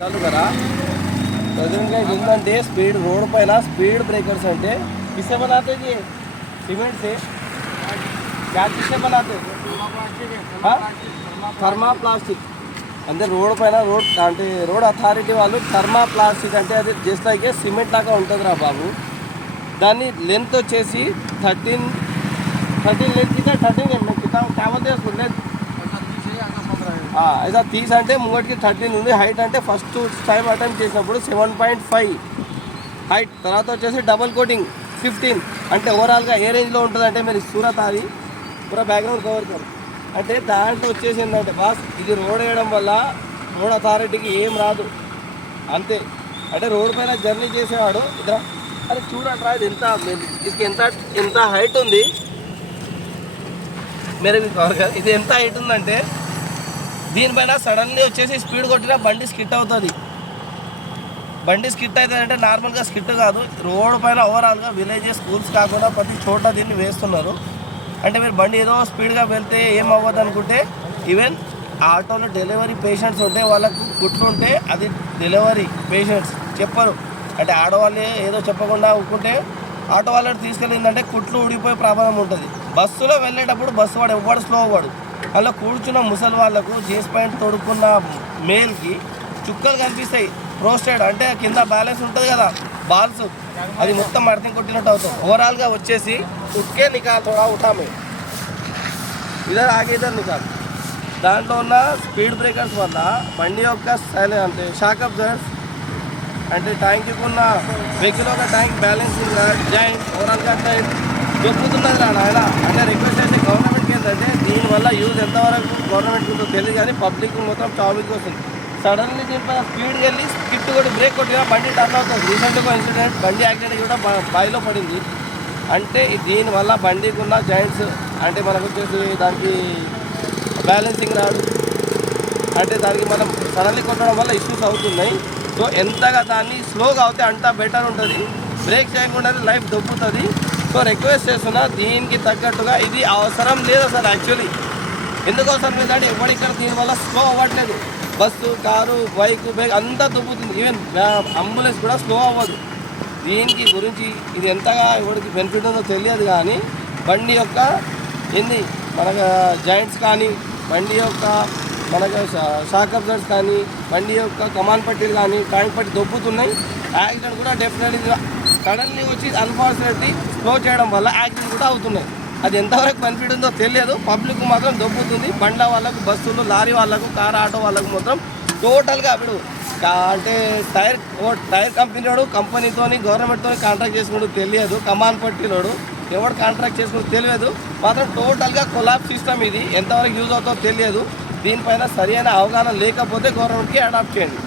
चालू करा प्रेजेंट का ఏంటంటే స్పీడ్ రోడ్ పైన స్పీడ్ బ్రేकर्स అంటే किससे बनाते हैं ये सीमेंट से क्या किससे बनाते हैं थर्मा प्लास्टिक అంటే రోడ్ పైన అంటే రోడ్ అథారిటీ వాళ్ళు థర్మా ప్లాస్టిక్ అంటే అది జస్ట్ లైక్ సిమెంట్ లాగా ఉంటుందిరా బాబు. దాన్ని లెంత్ వచ్చేసి 13 लेंथ कितना 13 है कितना क्या बोलते हैं उसको लेंथ ऐसा 30 అంటే ముంగటికి 13 ఉంది. హైట్ అంటే ఫస్ట్ టైం అటెంప్ట్ చేసినప్పుడు 7.5 హైట్, తర్వాత వచ్చేసి డబుల్ కోటింగ్ 15 అంటే ఓవరాల్గా ఏ రేంజ్లో ఉంటుంది అంటే మీరు సూరత్ అది పూరా బ్యాక్గ్రౌండ్ కవర్ కాదు అంటే దాంట్లో వచ్చేసి ఏంటంటే బాస్ ఇది రోడ్ వేయడం వల్ల రోడ్ అథారిటీకి ఏం రాదు అంతే. అంటే రోడ్ పైన జర్నీ చేసేవాడు ఇద్దరు అది చూడండి ఇది ఎంత ఇది ఎంత హైట్ ఉంది మేరే भी కవర్ కాదు. ఇది ఎంత హైట్ ఉందంటే దీనిపైన సడన్లీ వచ్చేసి స్పీడ్ కొట్టినా బండి స్కిట్ అవుతుంది. బండి స్కిట్ అవుతుంది అంటే నార్మల్గా స్కిట్ కాదు, రోడ్ పైన ఓవరాల్గా విలేజెస్ స్కూల్స్ కాకుండా ప్రతి చోట దీన్ని వేస్తున్నారు. అంటే మీరు బండి ఏదో స్పీడ్గా వెళ్తే ఏం అవ్వదు అనుకుంటే ఈవెన్ ఆటోలో డెలివరీ పేషెంట్స్ ఉంటే వాళ్ళకు కుట్లు ఉంటే అది డెలివరీ పేషెంట్స్ చెప్పరు. అంటే ఆడవాళ్ళే ఏదో చెప్పకుండా ఊరుకుంటే ఆటో వాళ్ళని తీసుకెళ్ళిందంటే కుట్లు ఊడిపోయే ప్రమాదం ఉంటుంది. బస్సులో వెళ్ళేటప్పుడు బస్సు వాడు ఎవ్వడు స్లో అవ్వడు. అలా కూర్చున్న ముసలి వాళ్ళకు జీన్స్ ప్యాంట్ తొడుక్కున్న మేల్కి చుక్కలు కనిపిస్తాయి. రోస్టెడ్ అంటే కింద బ్యాలెన్స్ ఉంటుంది కదా బాల్స్, అది మొత్తం అర్థం కొట్టినట్టు అవుతుంది. ఓవరాల్గా వచ్చేసి ఉట్కే నికాల్ తోడా ఉఠామే ఇదర్ ఆగే ఇదర్ నికాల్. దాంట్లో ఉన్న స్పీడ్ బ్రేకర్స్ వల్ల బండి యొక్క అంటే షాక్ అబ్జర్వర్స్ అంటే ట్యాంక్కి ఉన్న వెహికల్ ఒక ట్యాంక్ బ్యాలెన్సింగ్ జాయింట్ ఓవరాల్గా టైట్ దొక్కుతున్నది రా నాయన. అంటే రిక్వెస్ట్ అయితే గవర్నమెంట్కి ఏంటంటే దీనివల్ల యూజ్ ఎంతవరకు గవర్నమెంట్కి ఉందో తెలియదు కానీ పబ్లిక్ మొత్తం టాపిక్ వస్తుంది. సడన్లీ దీనిపైన స్పీడ్కి వెళ్ళి స్కిట్ కొట్టి బ్రేక్ కొట్టినా బండి టర్న్ అవుతుంది. రీసెంట్గా ఇన్సిడెంట్ బండి యాక్సిడెంట్ కూడా బాయిలో పడింది. అంటే దీనివల్ల బండికి ఉన్న జాయింట్స్ అంటే మనకు వచ్చేసి దానికి బ్యాలెన్సింగ్ రాదు. అంటే దానికి మనం సడన్లీ కొట్టడం వల్ల ఇష్యూస్ అవుతున్నాయి. సో ఎంతగా దాన్ని స్లోగా అవుతే అంత బెటర్ ఉంటుంది. బ్రేక్ చేయకుండా లైఫ్ దొబ్బుతుంది. సో రిక్వెస్ట్ చేస్తున్నా దీనికి తగ్గట్టుగా ఇది అవసరం లేదు అసలు. యాక్చువల్లీ ఎందుకు అవసరం లేదంటే ఎవరిక్కడ దీనివల్ల స్లో అవ్వట్లేదు. బస్సు కారు బైక్ అంతా దొబ్బుతుంది. ఈవెన్ అంబులెన్స్ కూడా స్లో అవ్వదు. దీనికి గురించి ఇది ఎంతగా ఎవరికి బెనిఫిట్ ఉందో తెలియదు కానీ బండి యొక్క ఎన్ని మనకు జాయింట్స్ కానీ బండి యొక్క మనకు షాక్ అబ్జర్వర్స్ కానీ బండి యొక్క కమాన్ పట్టీలు కానీ ట్యాంక్ పట్టి దొబ్బుతున్నాయి. యాక్సిడెంట్ కూడా డెఫినెట్లీ సడన్లీ వచ్చి అన్ఫార్చునేట్లీ స్లో చేయడం వల్ల యాక్సిడెంట్ కూడా అవుతున్నాయి. అది ఎంతవరకు బెనిఫిట్ ఉందో తెలియదు. పబ్లిక్ మాత్రం దొబ్బుతుంది. బండ్ల వాళ్ళకు, బస్సులు, లారీ వాళ్ళకు, కార్ ఆటో వాళ్ళకు మాత్రం టోటల్గా ఇప్పుడు అంటే టైర్ కంపెనీతో గవర్నమెంట్తో కాంట్రాక్ట్ చేసుకుంటూ తెలియదు. కమాన్ పట్టిలోడు ఎవడు కాంట్రాక్ట్ చేసుకుంటూ తెలియదు. మాత్రం టోటల్గా కొలాబ్ సిస్టమ్ ఇది ఎంతవరకు యూజ్ అవుతుందో తెలియదు. దీనిపైన సరైన అవగాహన లేకపోతే గవర్నమెంట్కి అడాప్ట్ చేయండి.